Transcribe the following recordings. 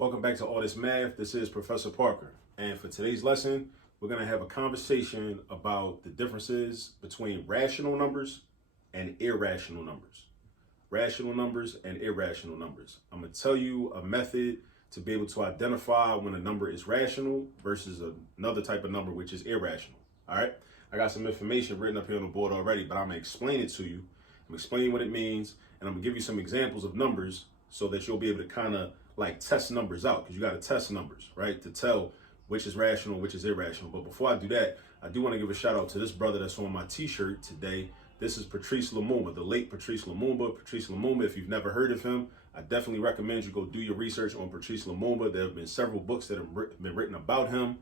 Welcome back to All This Math. This is Professor Parker. And for today's lesson, we're going to have a conversation about the differences between rational numbers and irrational numbers. Rational numbers and irrational numbers. I'm going to tell you a method to be able to identify when a number is rational versus another type of number, which is irrational. All right. I got some information written up here on the board already, but I'm going to explain it to you. I'm explaining what it means, and I'm going to give you some examples of numbers so that you'll be able to kind of like test numbers out, because you got to test numbers, right, to tell which is rational, which is irrational. But before I do that, I do want to give a shout out to this brother that's on my t-shirt today. This is Patrice Lumumba, the late Patrice Lumumba. Patrice Lumumba, if you've never heard of him, I definitely recommend you go do your research on Patrice Lumumba. There have been several books that have been written about him.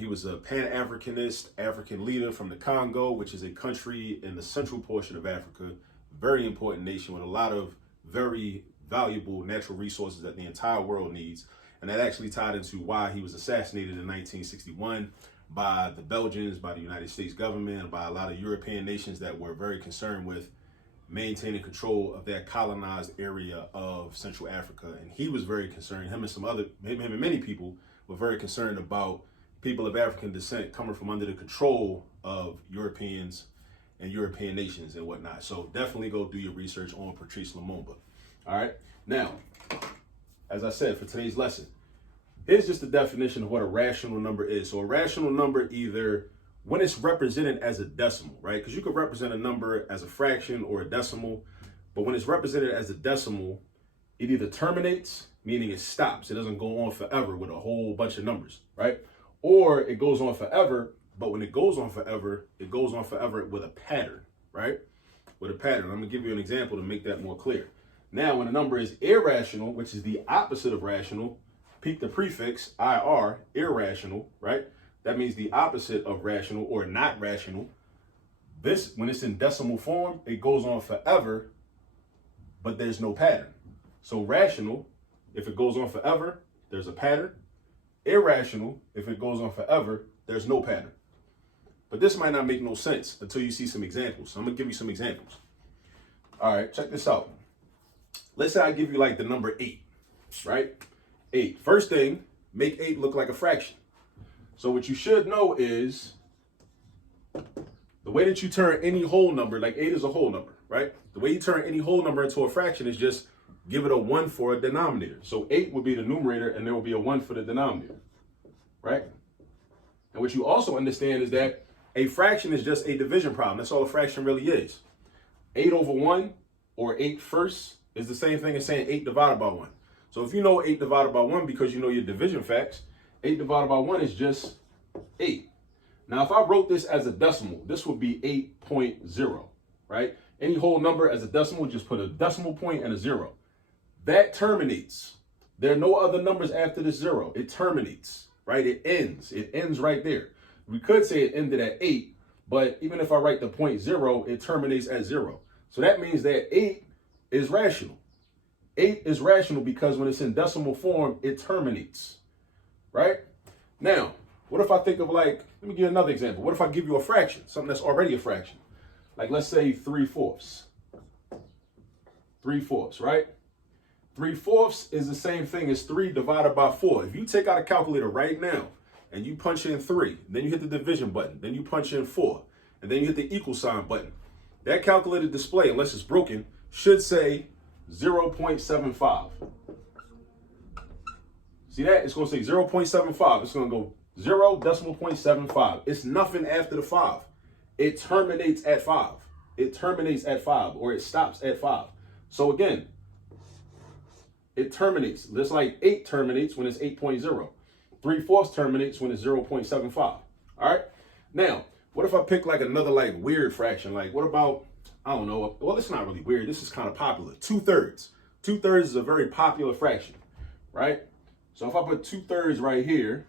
He was a Pan-Africanist, African leader from the Congo, which is a country in the central portion of Africa, very important nation with a lot of very valuable natural resources that the entire world needs. And that actually tied into why he was assassinated in 1961 by the Belgians, by the United States government, and by a lot of European nations that were very concerned with maintaining control of that colonized area of Central Africa. And he was very concerned, him and many people were very concerned about people of African descent coming from under the control of Europeans and European nations and whatnot. So definitely go do your research on Patrice Lumumba. All right. Now, as I said, for today's lesson, here's just the definition of what a rational number is. So a rational number, either when it's represented as a decimal, right? Because you could represent a number as a fraction or a decimal, but when it's represented as a decimal, it either terminates, meaning it stops. It doesn't go on forever with a whole bunch of numbers, right? Or it goes on forever, but when it goes on forever, it goes on forever with a pattern, right? With a pattern. I'm gonna give you an example to make that more clear. Now, when a number is irrational, which is the opposite of rational, peek the prefix, IR, irrational, right? That means the opposite of rational or not rational. This, when it's in decimal form, it goes on forever, but there's no pattern. So rational, if it goes on forever, there's a pattern. Irrational, if it goes on forever, there's no pattern. But this might not make no sense until you see some examples. So I'm gonna give you some examples. All right, check this out. Let's say I give you like the number 8, right? 8. First thing, make 8 look like a fraction. So what you should know is the way that you turn any whole number, like 8 is a whole number, right? The way you turn any whole number into a fraction is just give it a 1 for a denominator. So 8 would be the numerator and there will be a 1 for the denominator, right? And what you also understand is that a fraction is just a division problem. That's all a fraction really is. 8 over 1 or 8 firsts is the same thing as saying 8 divided by 1. So if you know 8 divided by 1 because you know your division facts, 8 divided by 1 is just 8. Now, if I wrote this as a decimal, this would be 8.0, right? Any whole number as a decimal, just put a decimal point and a 0. That terminates. There are no other numbers after this 0. It terminates, right? It ends. It ends right there. We could say it ended at 8, but even if I write the point 0, it terminates at 0. So that means that 8 is rational. 8 is rational because when it's in decimal form, it terminates, right? Now, what if I think of like, let me give you another example. What if I give you a fraction, something that's already a fraction? Like let's say 3/4. 3/4, right? 3/4 is the same thing as 3 divided by 4. If you take out a calculator right now and you punch in 3, then you hit the division button, then you punch in 4, and then you hit the equal sign button, that calculator display, unless it's broken, should say 0.75. See that? It's going to say 0.75. It's going to go 0.75. It's nothing after the 5. It terminates at 5. It terminates at 5, or it stops at 5. So again, it terminates. Just like 8 terminates when it's 8.0. 3/4 terminates when it's 0.75. All right? Now, what if I pick like another like weird fraction? Like what about, I don't know. Well, it's not really weird. This is kind of popular. 2/3. 2/3 is a very popular fraction, right? So if I put 2/3 right here,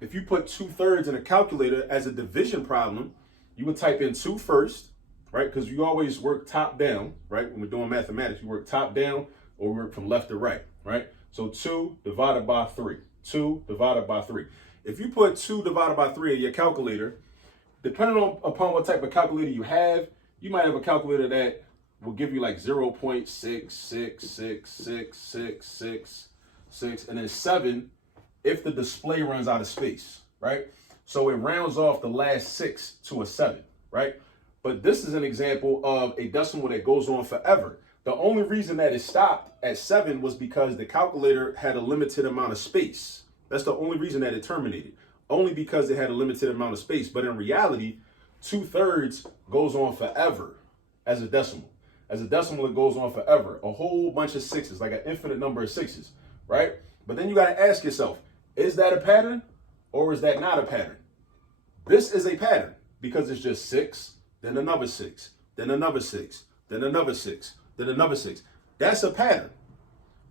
if you put 2/3 in a calculator as a division problem, you would type in 2 first, right? Because you always work top down, right? When we're doing mathematics, you work top down or work from left to right, right? So 2 divided by 3. 2 divided by 3. If you put 2 divided by 3 in your calculator, depending upon what type of calculator you have, you might have a calculator that will give you like 0.6666666, and then 7 if the display runs out of space, right? So it rounds off the last 6 to a 7, right? But this is an example of a decimal that goes on forever. The only reason that it stopped at 7 was because the calculator had a limited amount of space. That's the only reason that it terminated, only because it had a limited amount of space. But in reality, 2/3 goes on forever as a decimal. As a decimal, it goes on forever. A whole bunch of 6s, like an infinite number of 6s, right? But then you got to ask yourself, is that a pattern or is that not a pattern? This is a pattern because it's just 6, then another 6, then another 6, then another 6, then another 6. That's a pattern.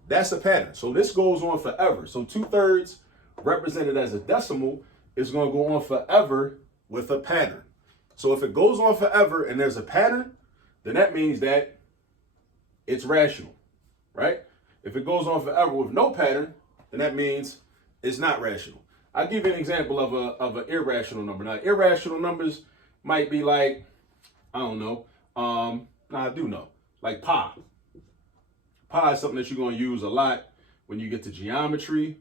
That's a pattern. So this goes on forever. So 2/3 represented as a decimal is going to go on forever with a pattern. So if it goes on forever and there's a pattern, then that means that it's rational, right? If it goes on forever with no pattern, then that means it's not rational. I'll give you an example of an irrational number. Now, irrational numbers might be like, I don't know. I do know. Like pi. Pi is something that you're going to use a lot when you get to geometry,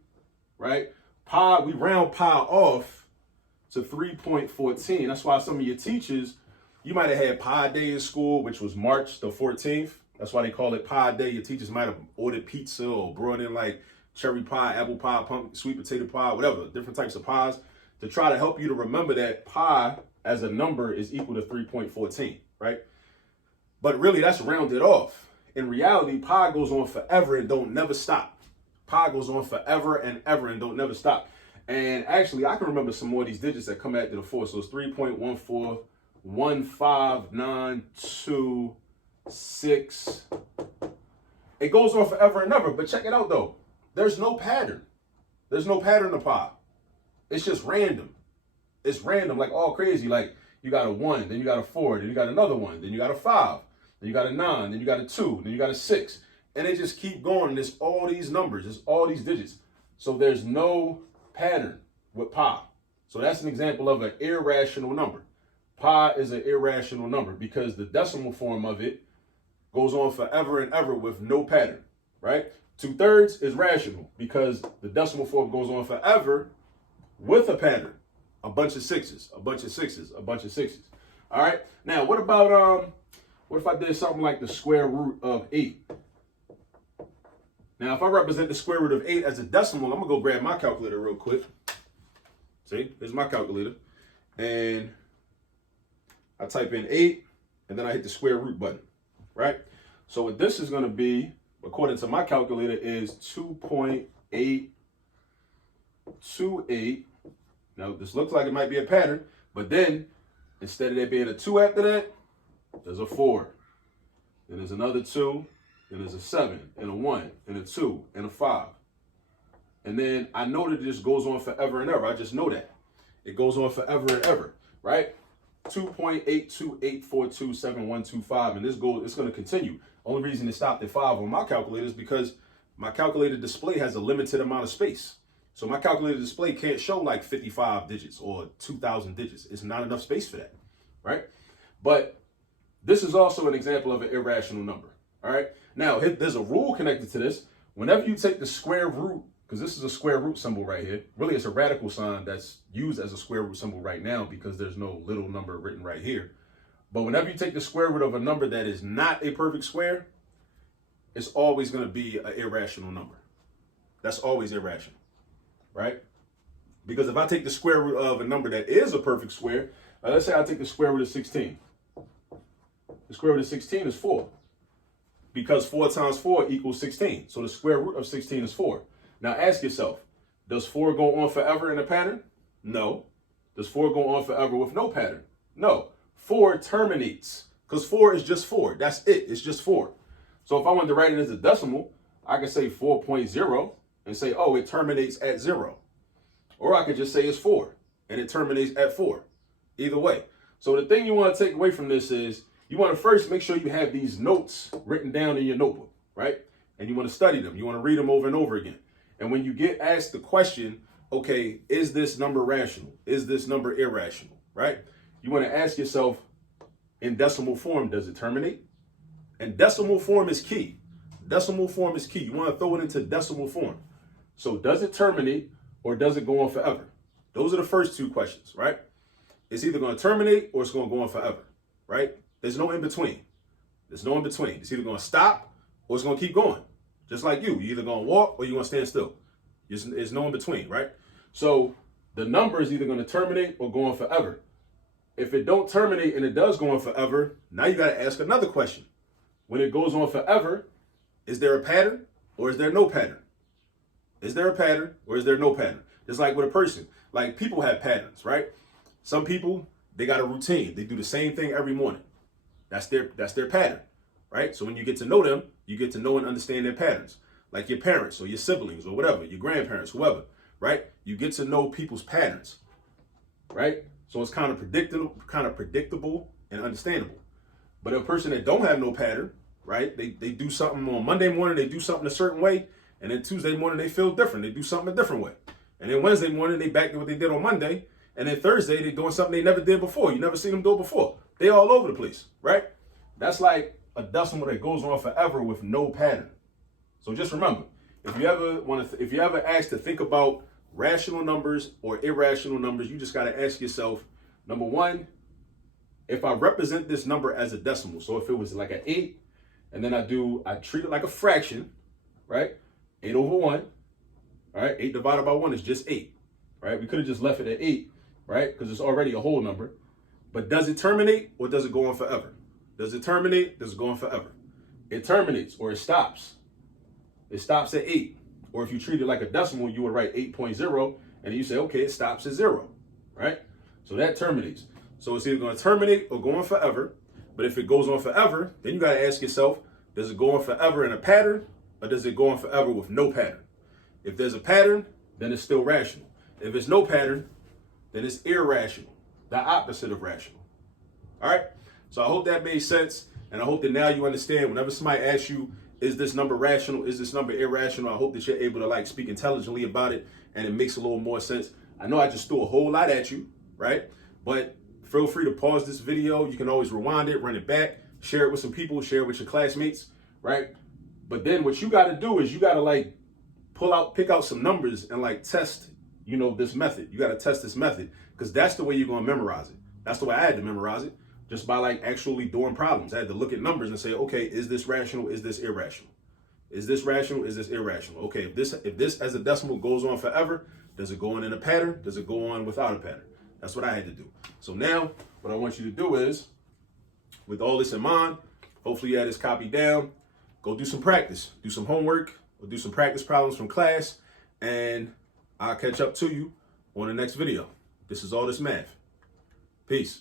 right? Pi, we round pi off to 3.14. That's why some of your teachers, you might have had Pi Day in school, which was March the 14th. That's why they call it Pi Day. Your teachers might have ordered pizza or brought in like cherry pie, apple pie, pumpkin, sweet potato pie, whatever, different types of pies to try to help you to remember that pi as a number is equal to 3.14, right? But really, that's rounded off. In reality, pi goes on forever and don't never stop. Pi goes on forever and ever and don't never stop. And actually, I can remember some more of these digits that come after the 4. So it's 3.1415926. It goes on forever and ever. But check it out, though. There's no pattern. There's no pattern to pi. It's just random. It's random, like all crazy. Like you got a 1, then you got a 4, then you got another 1, then you got a 5, then you got a 9, then you got a 2, then you got a 6. And they just keep going. There's all these numbers. There's all these digits. So there's no pattern with pi. So that's an example of an irrational number. Pi is an irrational number because the decimal form of it goes on forever and ever with no pattern, right? 2/3 is rational because the decimal form goes on forever with a pattern. A bunch of 6s, a bunch of 6s, a bunch of 6s. All right. Now, what about what if I did something like the square root of 8? Now, if I represent the square root of 8 as a decimal, I'm gonna go grab my calculator real quick. See, here's my calculator, and I type in 8, and then I hit the square root button, right? So what this is gonna be, according to my calculator, is 2.828. Now, this looks like it might be a pattern, but then instead of there being a 2 after that, there's a 4. Then there's another 2, then there's a 7, and a 1, and a 2, and a 5. And then I know that it just goes on forever and ever. I just know that. It goes on forever and ever, right? 2.828427125, and this goes, it's going to continue. Only reason it stopped at 5 on my calculator is because my calculator display has a limited amount of space. So my calculator display can't show like 55 digits or 2,000 digits. It's not enough space for that, right? But this is also an example of an irrational number, all right? Now, there's a rule connected to this. Whenever you take the square root, because this is a square root symbol right here. Really, it's a radical sign that's used as a square root symbol right now because there's no little number written right here. But whenever you take the square root of a number that is not a perfect square, it's always going to be an irrational number. That's always irrational, right? Because if I take the square root of a number that is a perfect square, let's say I take the square root of 16. The square root of 16 is 4. Because 4 times 4 equals 16. So the square root of 16 is 4. Now ask yourself, does 4 go on forever in a pattern? No. Does 4 go on forever with no pattern? No. 4 terminates because 4 is just 4. That's it. It's just 4. So if I wanted to write it as a decimal, I could say 4.0 and say, oh, it terminates at 0. Or I could just say it's 4 and it terminates at 4. Either way. So the thing you want to take away from this is you want to first make sure you have these notes written down in your notebook, right? And you want to study them. You want to read them over and over again. And when you get asked the question, okay, is this number rational? Is this number irrational, right? You want to ask yourself, in decimal form, does it terminate? And decimal form is key. Decimal form is key. You want to throw it into decimal form. So does it terminate or does it go on forever? Those are the first two questions, right? It's either going to terminate or it's going to go on forever, right? There's no in between. There's no in between. It's either going to stop or it's going to keep going. Just like you. You're either going to walk or you're going to stand still. There's no in between, right? So the number is either going to terminate or go on forever. If it don't terminate and it does go on forever, now you got to ask another question. When it goes on forever, is there a pattern or is there no pattern? Is there a pattern or is there no pattern? Just like with a person. Like people have patterns, right? Some people, they got a routine. They do the same thing every morning. That's their pattern, right? So when you get to know them, you get to know and understand their patterns. Like your parents or your siblings or whatever, your grandparents, whoever, right? You get to know people's patterns, right? So it's kind of predictable and understandable. But a person that don't have no pattern, right? They do something on Monday morning, they do something a certain way, and then Tuesday morning they feel different. They do something a different way. And then Wednesday morning they back to what they did on Monday, and then Thursday they're doing something they never did before. You never seen them do it before. They all over the place, right? That's like a decimal that goes on forever with no pattern. So just remember, if you ever asked to think about rational numbers or irrational numbers, you just got to ask yourself, number one, if I represent this number as a decimal, so if it was like an 8, and then I treat it like a fraction, right? 8 over 1, all right? 8 divided by 1 is just 8, right? We could have just left it at 8, right? Because it's already a whole number. But does it terminate or does it go on forever? Does it terminate? Does it go on forever? It terminates or it stops. It stops at 8. Or if you treat it like a decimal, you would write 8.0 and you say, okay, it stops at 0, right? So that terminates. So it's either going to terminate or go on forever. But if it goes on forever, then you got to ask yourself, does it go on forever in a pattern or does it go on forever with no pattern? If there's a pattern, then it's still rational. If it's no pattern, then it's irrational, the opposite of rational. All right? So I hope that made sense. And I hope that now you understand whenever somebody asks you, is this number rational? Is this number irrational? I hope that you're able to speak intelligently about it and it makes a little more sense. I know I just threw a whole lot at you, right? But feel free to pause this video. You can always rewind it, run it back, share it with some people, share it with your classmates, right? But then what you got to do is you got to pick out some numbers and test, this method. You got to test this method because that's the way you're going to memorize it. That's the way I had to memorize it. Just by actually doing problems. I had to look at numbers and say, okay, is this rational? Is this irrational? Is this rational? Is this irrational? Okay, if this as a decimal goes on forever, does it go on in a pattern? Does it go on without a pattern? That's what I had to do. So now what I want you to do is, with all this in mind, hopefully you had this copy down, go do some practice, do some homework, or do some practice problems from class, and I'll catch up to you on the next video. This is All This Math. Peace.